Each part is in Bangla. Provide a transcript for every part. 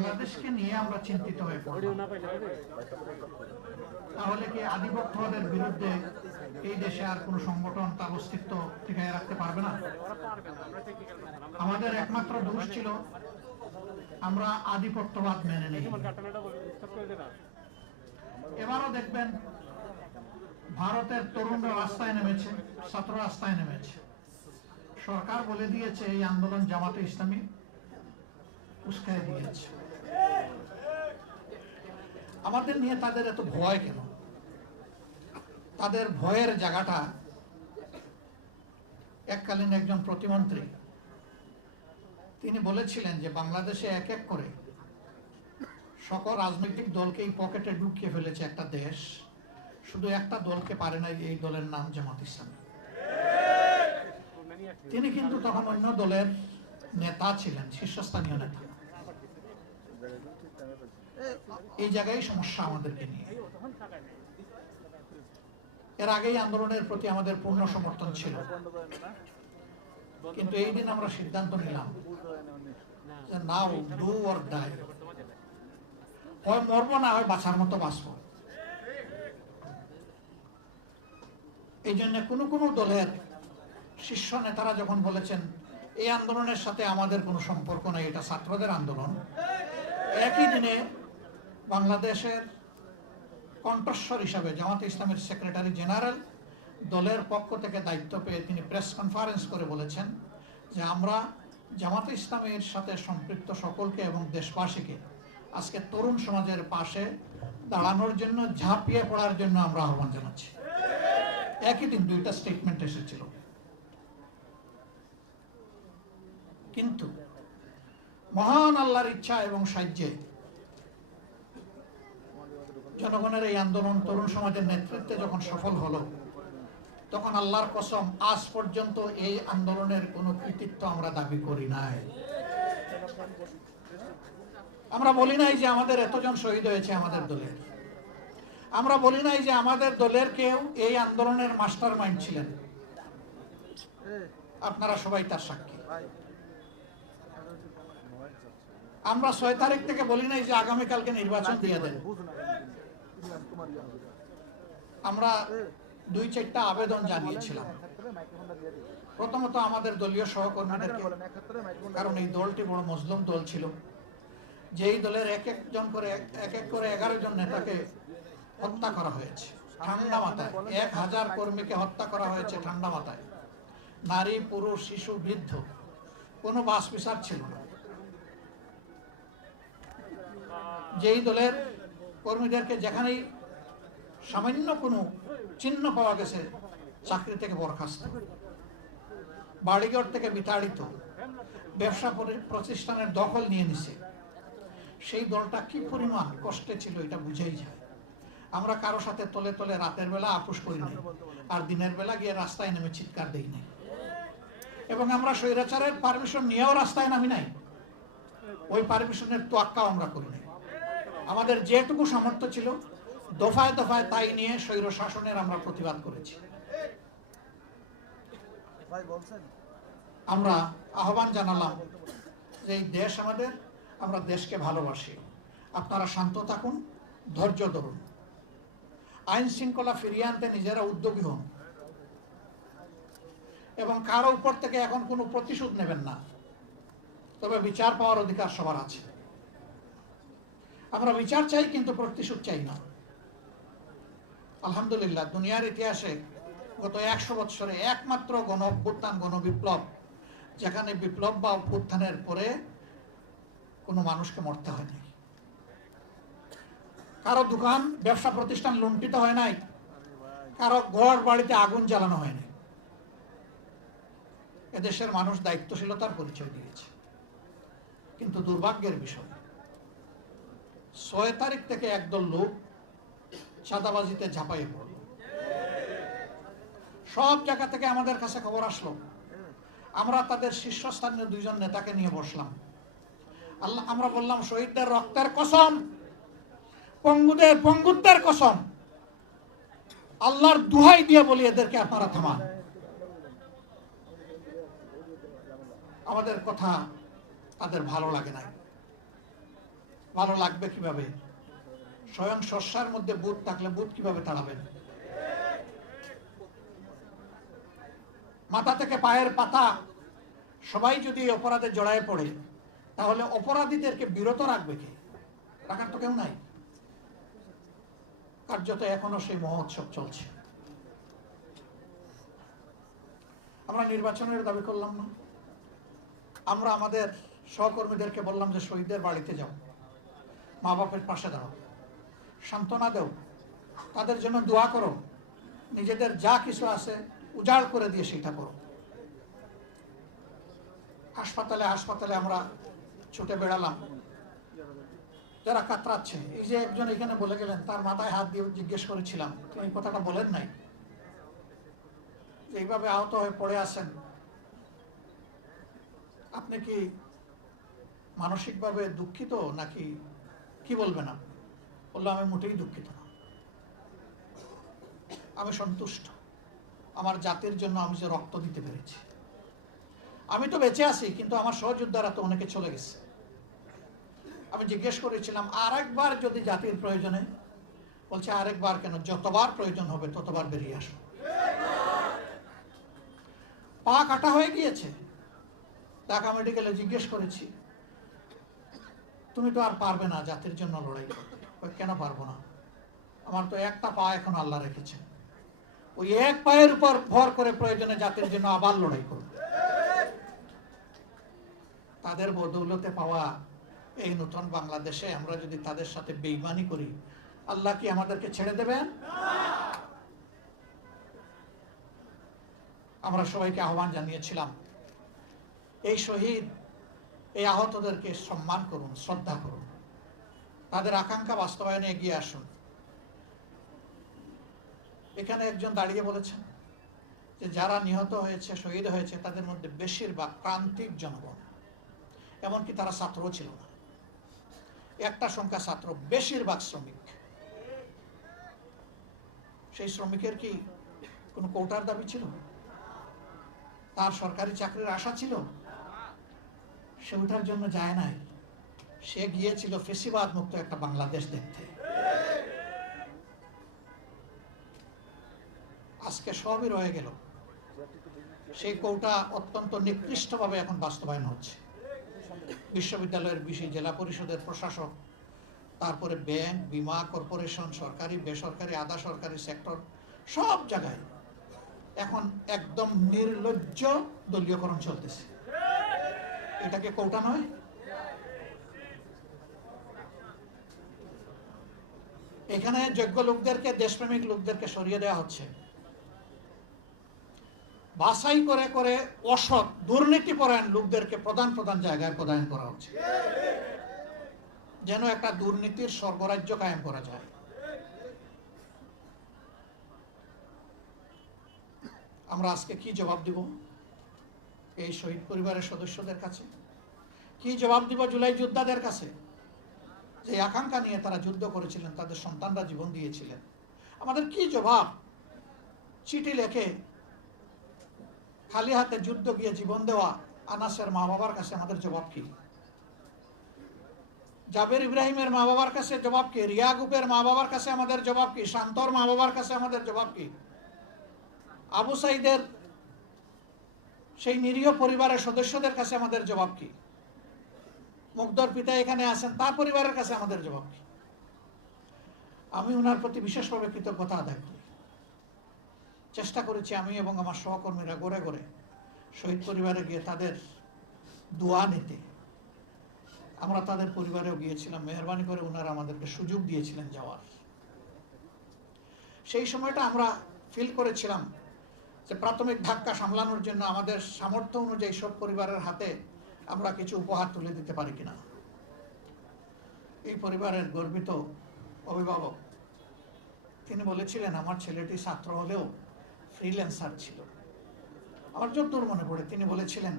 বাংলাদেশকে নিয়ে আমরা চিন্তিত হয়ে পড়ব, তাহলে কি আধিপত্যবাদের বিরুদ্ধে এই দেশে আর কোনো সংগঠন তার অস্তিত্ব টিকিয়ে রাখতে পারবে না? আমাদের একমাত্র দোষ ছিল আমরা আধিপত্যবাদ মেনে নিই। এবারও দেখবেন ভারতের তরুণরা রাস্তায় নেমেছে, ছাত্র রাস্তায় নেমেছে। সরকার বলে দিয়েছে এই আন্দোলন জামাতে ইসলামী উস্কায় দিয়েছে। আমাদের নিয়ে তাদের এত ভয় কেন? তাদের ভয়ের জায়গাটা এককালীন একজন প্রতিমন্ত্রী তিনি বলেছিলেন যে বাংলাদেশে এক এক করে সকল রাজনৈতিক দলকে এই পকেটে ঢুকিয়ে ফেলেছে একটা দেশ, শুধু একটা দলকে পারে না, এই দলের নাম জামাত ইসলামী। তিনি কিন্তু তখন অন্য দলের নেতা ছিলেন, শীর্ষস্থানীয় নেতা। এই জায়গায় সমস্যা আমাদেরকে নিয়ে। এর আগেই আন্দোলনের প্রতি আমাদের পূর্ণ সমর্থন ছিল, কিন্তু এই দিন আমরা সিদ্ধান্ত নিলাম যে নাও ডু অর ডাই, হয় মরবো না হয় বাঁচার মতো বাঁচবো। এই জন্য কোনো কোনো দলের শীর্ষ নেতারা যখন বলেছেন এই আন্দোলনের সাথে আমাদের কোনো সম্পর্ক নেই, এটা ছাত্রদের আন্দোলন, একই দিনে বাংলাদেশের কণ্ঠস্বর হিসাবে জামাতে ইসলামের সেক্রেটারি জেনারেল দলের পক্ষ থেকে দায়িত্ব পেয়ে তিনি প্রেস কনফারেন্স করে বলেছেন যে আমরা জামাতে ইসলামের সাথে সম্পৃক্ত সকলকে এবং দেশবাসীকে আজকে তরুণ সমাজের পাশে দাঁড়ানোর জন্য, ঝাঁপিয়ে পড়ার জন্য আমরা আহ্বান জানাচ্ছি। একই দিন দুইটা স্টেটমেন্ট এসেছিল। কিন্তু মহান আল্লাহর ইচ্ছা এবং সাহায্যে জনগণের এই আন্দোলন তরুণ সমাজের নেতৃত্বে যখন সফল হলো, তখন আল্লাহর কসম আজ পর্যন্ত এই আন্দোলনের কোনো কৃতিত্ব আমরা দাবি করি নাই। আমরা বলি নাই যে আমাদের এতজন শহীদ হয়েছে আমাদের দলের, আমরা বলি নাই যে আমাদের দলের কেউ এই আন্দোলনের মাস্টার মাইন্ড ছিলেন। আপনারা সবাই তার সাক্ষী। আমরা 6 তারিখ থেকে বলি নাই যে আগামীকালকে নির্বাচন দিয়ে দেন। আমরা 2-4টা আবেদন জানিয়েছিলাম। প্রথমত আমাদের দলীয় সহকর্মীদেরকে, কারণ এই দলটি বড় মজলুম দল ছিল, যেই দলের এক এক করে 11 জন নেতাকে হত্যা করা হয়েছে ঠান্ডা মাথায়। 1000 কর্মীকে হত্যা করা হয়েছে ঠান্ডা মাথায়। নারী, পুরুষ, শিশু, বৃদ্ধ, কোনো বাস বিচার ছিল না। যেই দলের কর্মীদেরকে যেখানেই সামান্য কোনো চিহ্ন পাওয়া গেছে চাকরি থেকে বরখাস্ত, বাড়িঘর থেকে বিতাড়িত, ব্যবসা প্রতিষ্ঠানের দখল নিয়ে নিছে, সেই দলটা কি পরিমাণ কষ্টে ছিল এটা বুঝেই যায়। আমরা কারো সাথে তলে তলে রাতের বেলা আপোষ করি নাই, আর দিনের বেলা গিয়ে রাস্তায় নেমে চিৎকার দেই নাই, এবং আমরা স্বৈরাচারের পারমিশন নিয়েও রাস্তায় নামি নাই। ওই পারমিশনের তোয়াক্কাও আমরা করি নাই। আমাদের যেটুকু সামর্থ্য ছিল দফায় দফায় তাই নিয়ে স্বৈর শাসনের আমরা প্রতিবাদ করেছি। আমরা আহ্বান জানালাম যে এই দেশ আমাদের, আমরা দেশকে ভালোবাসি, আপনারা শান্ত থাকুন, ধৈর্য ধরুন, আইন শৃঙ্খলা ফিরিয়ে আনতে নিজেরা উদ্যোগী হন, এবং কারো উপর থেকে এখন কোনো প্রতিশোধ নেবেন না। তবে বিচার পাওয়ার অধিকার সবার আছে। আমরা বিচার চাই, কিন্তু প্রতিশোধ চাই না। আলহামদুলিল্লাহ, দুনিয়ার ইতিহাসে গত 100 বছরে একমাত্র গণ অভ্যুত্থান, গণবিপ্লব, যেখানে বিপ্লব বা অভ্যুত্থানের পরে কোনো মানুষকে মরতে হয় নাই, কারো দোকান ব্যবসা প্রতিষ্ঠান লুণ্ঠিত হয় নাই, কারো ঘর বাড়িতে আগুন জ্বালানো হয় নাই। এদেশের মানুষ দায়িত্বশীলতার পরিচয় দিয়েছে। কিন্তু দুর্ভাগ্যের বিষয়, 6 তারিখ থেকে একদল লোক চাঁদাবাজিতে ঝাঁপাইয়ে পড়ল। সব জায়গা থেকে আমাদের কাছে খবর আসলো। আমরা তাদের শীর্ষস্থানীয় 2 জন নেতাকে নিয়ে বসলাম। আমরা বললাম, শহীদদের রক্তের কসম, পঙ্গুদের পঙ্গুত্বের কসম, আল্লাহর দুহাই দিয়ে বলি এদেরকে আপনারা থামান। আমাদের কথা তাদের ভালো লাগে নাই। ভালো লাগবে কিভাবে? স্বয়ং শস্যার মধ্যে বুট থাকলে বুট কিভাবে তাড়াবেন? মাথা থেকে পায়ের পাতা সবাই যদি অপরাধে জড়ায় পড়ে, তাহলে অপরাধীদেরকে বিরত রাখবে কে? রাখার তো কেউ নাই। কার্যত এখনো সেই মহোৎসব চলছে। আমরা নির্বাচনের দাবি করলাম না? আমরা আমাদের সহকর্মীদেরকে বললাম যে শহীদদের বাড়িতে যাও, মা বাপের পাশে দাঁড়াও, সান্ত্বনা দেও, তাদের জন্য দোয়া করো, নিজেদের যা কিছু আছে উজাড় করে দিয়ে সেটা করো। হাসপাতালে হাসপাতালে আমরা ছুটে বেড়ালাম, যারা কাতরাচ্ছে। এই যে একজন এখানে বলে গেলেন, তার মাথায় হাত দিয়ে জিজ্ঞেস করেছিলাম, তুমি এই কথাটা বলেন নাই যে এইভাবে আহত হয়ে পড়ে আছেন, আপনি কি মানসিকভাবে দুঃখিত নাকি কি বলবেন? আপনি বললো, আমি মোটেই দুঃখিত না, আমি সন্তুষ্ট আমার জাতির জন্য আমি যে রক্ত দিতে পেরেছি। আমি তো বেঁচে আছি, কিন্তু আমার সহযোদ্ধারা তো অনেকে চলে গেছে। আমি জিজ্ঞেস করেছিলাম, আরেকবার যদি জাতির প্রয়োজনে? বলছে, আরেকবার কেন, যতবার প্রয়োজন হবে ততবার বেরিয়ে আসো। পা কাটা হয়ে গিয়েছে। ঢাকা মেডিকেলে জিজ্ঞেস করেছি, তুমি তো আর পারবে না জাতির জন্য লড়াই করতে। কেন পারবো না? আমার তো একটা পা এখন আল্লাহ রেখেছেন, ওই এক পায়ের উপর ভর করে প্রয়োজনে জাতির জন্য আবার লড়াই করব। তাদের বদৌলতে পাওয়া এই নতুন বাংলাদেশে আমরা যদি তাদের সাথে বেঈমানি করি, আল্লাহ কি আমাদেরকে ছেড়ে দেবেন? আমরা সবাইকে আহ্বান জানিয়েছিলাম, এই শহীদ, এই আহতদেরকে সম্মান করুন, শ্রদ্ধা করুন, তাদের আকাঙ্ক্ষা বাস্তবায়নে এগিয়ে আসুন। এখানে একজন দাঁড়িয়ে বলেছেন যে যারা নিহত হয়েছে, শহীদ হয়েছে, তাদের মধ্যে বেশিরভাগ প্রান্তিক জনগণ, এমনকি তারা ছাত্রও ছিল না। একটা সংখ্যা ছাত্র, বেশিরভাগ শ্রমিক। সেই শ্রমিকের কি কোনো কোটার দাবি ছিল? তার সরকারি চাকরির আশা ছিল? সে ওটার জন্য যায় নাই, সে গিয়েছিল ফেসিবাদ মুক্ত একটা বাংলাদেশ দেখতে। আজকে সবই রয়ে গেল। সেই কোটা অত্যন্ত নিকৃষ্টভাবে এখন বাস্তবায়ন হচ্ছে। বিশ্ববিদ্যালয়ের বিষয়, জেলা পরিষদের প্রশাসক, তারপরে ব্যাংক, বিমা কর্পোরেশন, সরকারি বেসরকারি আধা সরকারি সেক্টর, সব জায়গায় এখন একদম নির্লজ্জ দলীয়করণ চলতেছে। এটাকে কোটা নয়? এখানে যোগ্য লোকদেরকে, দেশপ্রেমিক লোকদেরকে সরিয়ে দেওয়া হচ্ছে। বাছাই করে করে অসৎ দুর্নীতিপরায়ণ লোকদেরকে প্রধান প্রধান জায়গায় প্রদান করা হচ্ছে, যেন একটা দুর্নীতির স্বর্গরাজ্য কায়েম করা যায়। আমরা আজকে কি জবাব দিব এই শহীদ পরিবারের সদস্যদের কাছে? কি জবাব দিব জুলাই যোদ্ধাদের কাছে, যে আকাঙ্ক্ষা নিয়ে তারা যুদ্ধ করেছিলেন, তাদের সন্তানরা জীবন দিয়েছিলেন? আমাদের কি জবাব? চিঠি লেখে খালি হাতে যুদ্ধ গিয়ে জীবন দেওয়া আনাসের মা বাবার কাছে আমাদের জবাব কি? জাবের ইব্রাহিমের মা বাবার কাছে জবাব কি? রিয়াগুপের মা বাবার কাছে আমাদের জবাব কি? শান্তর মা বাবার কাছে আমাদের জবাব কি? আবু সাইদের সেই নিরীহ পরিবারের সদস্যদের কাছে আমাদের জবাব কি? মুগ্ধর পিতা এখানে আছেন, তার পরিবারের কাছে আমাদের জবাব কি? আমি ওনার প্রতি বিশেষভাবে কৃতজ্ঞতা আদায় করি। চেষ্টা করেছি আমি এবং আমার সহকর্মীরা গড়ে গড়ে শহীদ পরিবারে গিয়ে তাদের দোয়া নিতে। আমরা তাদের পরিবারেও গিয়েছিলাম, মেহরবানি করে ওনারা আমাদেরকে সুযোগ দিয়েছিলেন যাওয়ার। সেই সময়টা আমরা ফিল করেছিলাম যে প্রাথমিক ধাক্কা সামলানোর জন্য আমাদের সামর্থ্য অনুযায়ী সব পরিবারের হাতে আমরা কিছু উপহার তুলে দিতে পারি কিনা। এই পরিবারের গর্বিত অভিভাবক তিনি বলেছিলেন, আমার ছেলেটি ছাত্র হলেও ফ্রিল্যান্সার ছিল। আমার যতদূর মনে পড়ে তিনি বলেছিলেন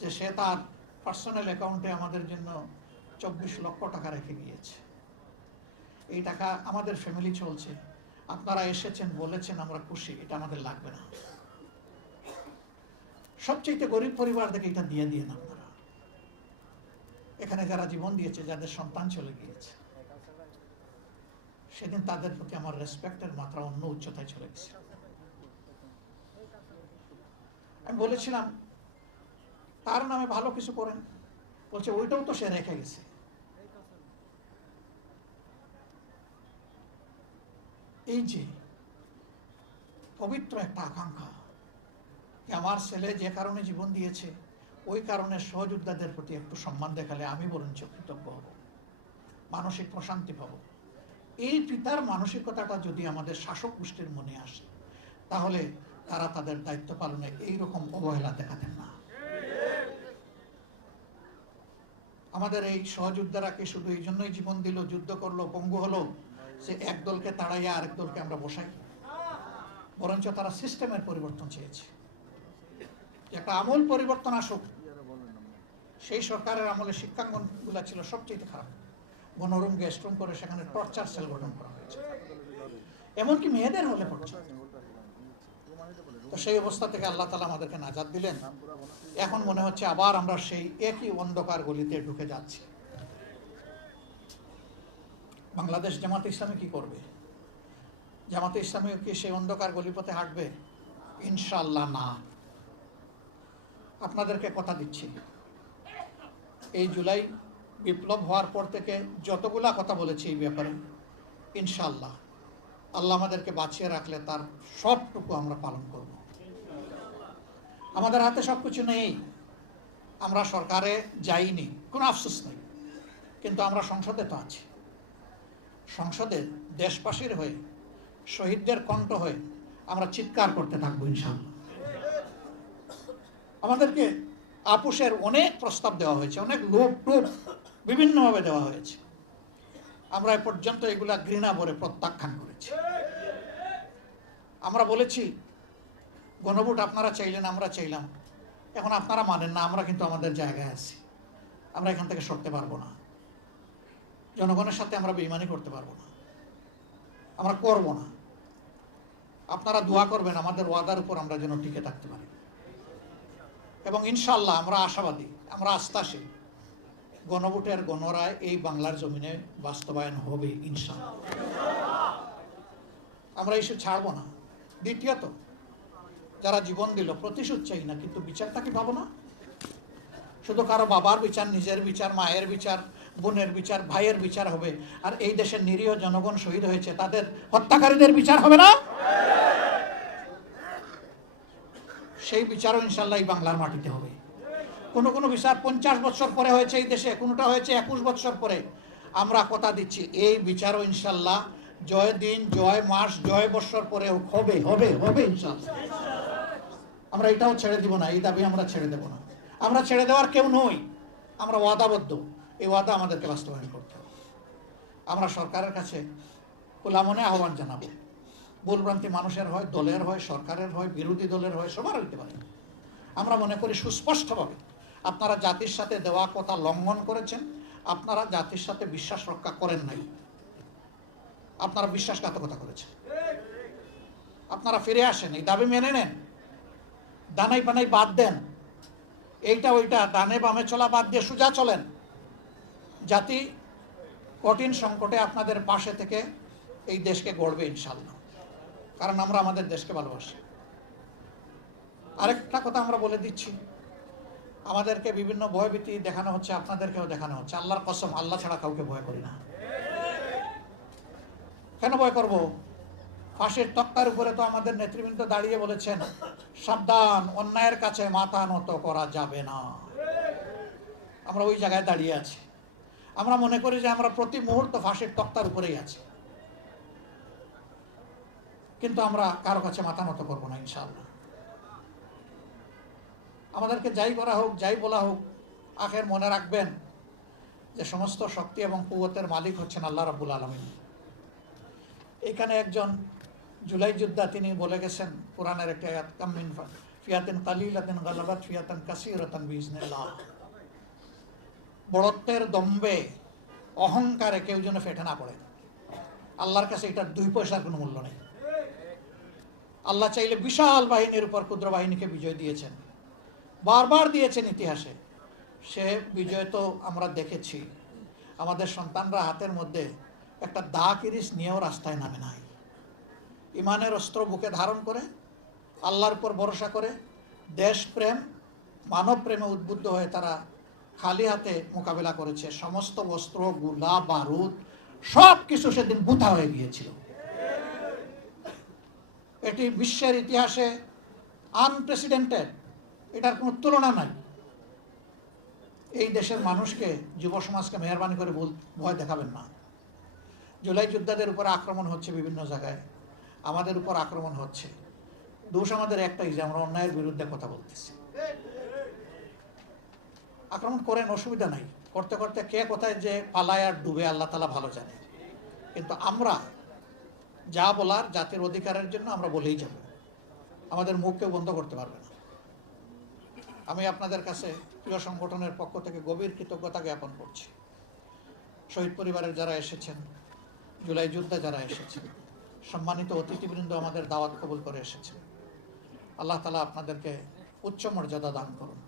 যে সে তার পার্সোনাল অ্যাকাউন্টে আমাদের জন্য 24 লক্ষ টাকা রেখে গিয়েছে। এই টাকা আমাদের ফ্যামিলি চলছে, আপনারা এসেছেন, বলেছেন, আমরা খুশি, এটা আমাদের লাগবে না। সবচেয়ে গরিব পরিবার থেকে এটা দিয়ে আপনারা। এখানে যারা জীবন দিয়েছে, যাদের সন্তান চলে গিয়েছে, সেদিন তাদের প্রতি আমার রেসপেক্টের মাত্রা অন্য উচ্চতায় চলে গেছে। আমি বলেছিলাম তার নামে ভালো কিছু করেন, বলছে ওইটাও তো সে রেখে গেছে। এই যে পবিত্র একটা আকাঙ্ক্ষা যে আমার ছেলে যে কারণে জীবন দিয়েছে, ওই কারণে সহযোদ্ধাদের প্রতি একটু সম্মান দেখালে আমি বরঞ্চ কৃতজ্ঞ হব, মানসিক প্রশান্তি পাব। এই পিতার মানসিকতাটা যদি আমাদের শাসক গোষ্ঠীর মনে আসে, তাহলে তারা তাদের দায়িত্ব পালনে এইরকম অবহেলা দেখাতেন না। আমাদের এই সহযোদ্ধারা কি শুধু এই জন্যই জীবন দিল, যুদ্ধ করলো, পঙ্গু হলো, সে এক দলকে তাড়াইয়া আরেক দলকে আমরা বসাই? বরঞ্চ তারা সিস্টেমের পরিবর্তন চেয়েছে, একটা আমূল পরিবর্তন আসুক। সেই সরকারের আমলে শিক্ষাঙ্গনগুলো ছিল সবচেয়ে খারাপ, গণরুম গেস্ট রুম করে সেখানে টর্চার সেল গঠন করা হয়েছে, এমনকি মেয়েদের হলে পড়ছে। তো সেই অবস্থা থেকে আল্লাহ তাআলা আমাদেরকে নাজাত দিলেন। এখন মনে হচ্ছে আবার আমরা সেই একই অন্ধকার গলিতে ঢুকে যাচ্ছি। বাংলাদেশ জামাতে ইসলামী কি করবে? জামাতে ইসলামী কি সেই অন্ধকার গলিপথে হাঁটবে? ইনশাআল্লাহ না। আপনাদেরকে কথা দিচ্ছি, এই জুলাই বিপ্লব হওয়ার পর থেকে যতগুলা কথা বলেছি এই ব্যাপারে, ইনশাআল্লাহ আল্লাহ আমাদেরকে বাঁচিয়ে রাখলে তার সবটুকু আমরা পালন করব। আমাদের হাতে সবকিছু নেই, আমরা সরকারে যাইনি, কোনো আফসোস নেই, কিন্তু আমরা সংসদে তো আছি। সংসদে দেশবাসীর হয়ে, শহীদদের কণ্ঠ হয়ে আমরা চিৎকার করতে থাকবো ইনশাআল্লাহ। আমাদেরকে আপোষের অনেক প্রস্তাব দেওয়া হয়েছে, অনেক লোভ টোপ বিভিন্নভাবে দেওয়া হয়েছে, আমরা এ পর্যন্ত এগুলা ঘৃণা ভরে প্রত্যাখ্যান করেছি। আমরা বলেছি গণভোট আপনারা চাইলেন, আমরা চাইলাম, এখন আপনারা মানেন না, আমরা কিন্তু আমাদের জায়গায় আছি, আমরা এখান থেকে সরতে পারবো না, জনগণের সাথে আমরা বেইমানি করতে পারবো না, আমরা করব না। আপনারা দোয়া করবেন আমাদের ওয়াদার উপর আমরা যেন টিকে থাকতে পারি, এবং ইনশাআল্লাহ আমরা আশাবাদী, আমরা আস্থাশীল, গণভোটের গণরায় এই বাংলার জমিনে বাস্তবায়ন হবে ইনশাআল্লাহ। আমরা ইস্যু ছাড়বো না। দ্বিতীয়ত, যারা জীবন দিল, প্রতিশোধ চাই না, কিন্তু বিচারটা কি পাবো না? শুধু কারো বাবার বিচার, নিজের বিচার, মায়ের বিচার, বোনের বিচার, ভাইয়ের বিচার হবে, আর এই দেশের নিরীহ জনগণ শহীদ হয়েছে তাদের হত্যাকারীদের বিচার হবে না? সেই বিচারও ইনশাআল্লাহ এই বাংলার মাটিতে হবে। কোনো কোনো বিচার 50 বছর পরে হয়েছে এই দেশে, কোনোটা হয়েছে 21 বছর পরে। আমরা কথা দিচ্ছি এই বিচারও ইনশাআল্লাহ জয় দিন, জয় মাস, জয় বছর পরে হবে হবে হবে ইনশাআল্লাহ। আমরা এটাও ছেড়ে দিব না, এই দাবি আমরা ছেড়ে দেব না। আমরা ছেড়ে দেওয়ার কেউ নই, আমরা ওয়াদাবদ্ধ, এই ওয়াদা আমাদেরকে বাস্তবায়ন করতে হবে। আমরা সরকারের কাছে খোলা মনে আহ্বান জানাবো, ভুলভ্রান্তি মানুষের হয়, দলের হয়, সরকারের হয়, বিরোধী দলের হয়, সবার হইতে পারে। আমরা মনে করি সুস্পষ্টভাবে আপনারা জাতির সাথে দেওয়া কথা লঙ্ঘন করেছেন, আপনারা জাতির সাথে বিশ্বাস রক্ষা করেন নাই, আপনারা বিশ্বাসঘাতকতা করেছেন। আপনারা ফিরে আসেন, এই দাবি মেনে নেন, ডানাই বানাই বাদ দেন, এইটা ওইটা ডানে বামে চলা বাদ দিয়ে সোজা চলেন। জাতি কঠিন সংকটে আপনাদের পাশে থেকে এই দেশকে গড়বে ইনশাআল্লাহ, কারণ আমরা আমাদের দেশকে ভালোবাসি। আরেকটা কথা আমরা বলে দিচ্ছি, আমাদেরকে বিভিন্ন ভয়ভীতি দেখানো হচ্ছে, আপনাদেরকেও দেখানো হচ্ছে। আল্লাহর কসম, আল্লাহ ছাড়া কাউকে ভয় করি না। কেন ভয় করব? ফাঁসির তক্তার উপরে তো আমাদের নেতৃবৃন্দ দাঁড়িয়ে বলেছেন, সাবধান, অন্যায়ের কাছে মাথা নত করা যাবে না। আমরা ওই জায়গায় দাঁড়িয়ে আছি। আমরা মনে করি যে আমরা প্রতি মুহূর্ত ফাঁসির তক্তার উপরেই আছি, কিন্তু আমরা কারো কাছে মাথা নত করবো না ইনশাআল্লাহ। আমাদেরকে যাই করা হোক, যাই বলা হোক, আখের মনে রাখবেন যে সমস্ত শক্তি এবং কুওয়াতের মালিক হচ্ছেন আল্লাহ রাব্বুল আলামিন। এখানে একজন জুলাই যোদ্ধা, তিনি বলে গেছেন কোরআনের একটা আয়াত, কাম মিন ফিয়াতিন কালিলাতিন গালাবাত ফিয়াতান কাসীরাতান বিইজনিল্লাহ। বড়ত্বের দম্বে, অহংকারে কেউ যেন ফেটে না পড়ে। আল্লাহর কাছে এটার 2 পয়সার কোনো মূল্য নেই। আল্লাহ চাইলে বিশাল বাহিনীর উপর ক্ষুদ্র বাহিনীকে বিজয় দিয়েছেন, বারবার দিয়েছেন ইতিহাসে। সে বিজয় তো আমরা দেখেছি। আমাদের সন্তানরা হাতের মধ্যে একটা দা কিরিস নিয়েও রাস্তায় নামে নাই। ইমানের অস্ত্র বুকে ধারণ করে, আল্লাহর উপর ভরসা করে, দেশপ্রেম মানব প্রেমে উদ্বুদ্ধ হয়ে তারা খালি হাতে মোকাবেলা করেছে। সমস্ত অস্ত্র, গোলা, বারুদ সব কিছু সেদিন বুথা হয়ে গিয়েছিল। এটি বিশ্বের ইতিহাসে আনপ্রেসিডেন্টেড, এটার কোনো তুলনা নাই। এই দেশের মানুষকে, যুব সমাজকে মেহরবানি করে ভয় দেখাবেন না। জুলাই যোদ্ধাদের উপর আক্রমণ হচ্ছে বিভিন্ন জায়গায়, আমাদের উপর আক্রমণ হচ্ছে। দোষ আমাদের একটাই যে আমরা অন্যায়ের বিরুদ্ধে কথা বলতেছি। আক্রমণ করেন, অসুবিধা নাই। করতে করতে কে কোথায় যে পালায় আর ডুবে আল্লাহ তাআলা ভালো জানে। কিন্তু আমরা যা বলার জাতির অধিকারের জন্য আমরা বলেই যাব, আমাদের মুখ কেউ বন্ধ করতে পারবে না। আমি আপনাদের কাছে প্রিয় সংগঠনের পক্ষ থেকে গভীর কৃতজ্ঞতা জ্ঞাপন করছি। শহীদ পরিবারের যারা এসেছেন, জুলাই যোদ্ধা যারা এসেছেন, সম্মানিত অতিথিবৃন্দ আমাদের দাওয়াত কবুল করে এসেছেন, আল্লাহ তাআলা আপনাদেরকে উচ্চ মর্যাদা দান করুন।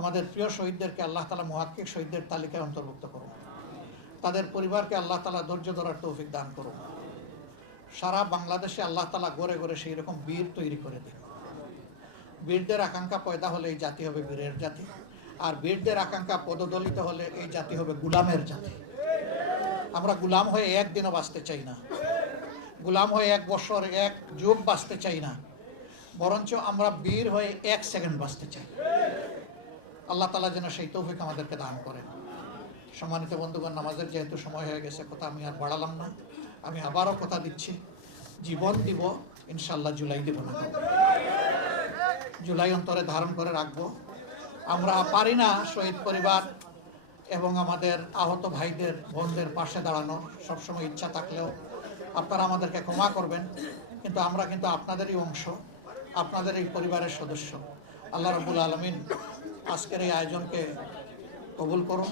আমাদের প্রিয় শহীদদেরকে আল্লাহ তাআলা মুহাক্কিক শহীদদের তালিকায় অন্তর্ভুক্ত করুন। তাদের পরিবারকে আল্লাহ তাআলা ধৈর্য ধরার তৌফিক দান করুন। সারা বাংলাদেশে আল্লাহ তাআলা গড়ে গড়ে সেই রকম বীর তৈরি করে দিন। বীরদের আকাঙ্ক্ষা পয়দা হলে এই জাতি হবে বীরের জাতি, আর বীরদের আকাঙ্ক্ষা পদদলিত হলে এই জাতি হবে গুলামের জাতি। আমরা গুলাম হয়ে একদিনও বাঁচতে চাই না, গুলাম হয়ে 1 বছর 1 যুগ বাঁচতে চাই না, বরঞ্চ আমরা বীর হয়ে 1 সেকেন্ড বাঁচতে চাই। আল্লাহ তাআলা যেন সেই তৌফিক আমাদেরকে দান করেন। সম্মানিত বন্ধুগণ, নামাজের যেহেতু সময় হয়ে গেছে, কথা আমি আর বাড়ালাম না। আমি আবারও কথা দিচ্ছি, জীবন দিব ইনশাল্লাহ, জুলাই দিব না, জুলাই অন্তরে ধারণ করে রাখবো। আমরা পারি না শহীদ পরিবার এবং আমাদের আহত ভাইদের বোনদের পাশে দাঁড়ানোর, সবসময় ইচ্ছা থাকলেও আপনারা আমাদেরকে ক্ষমা করবেন। কিন্তু আমরা কিন্তু আপনাদেরই অংশ, আপনাদের এই পরিবারের সদস্য। আল্লাহ রাব্বুল আলামিন আজকের এই আয়োজনকে কবুল করুন।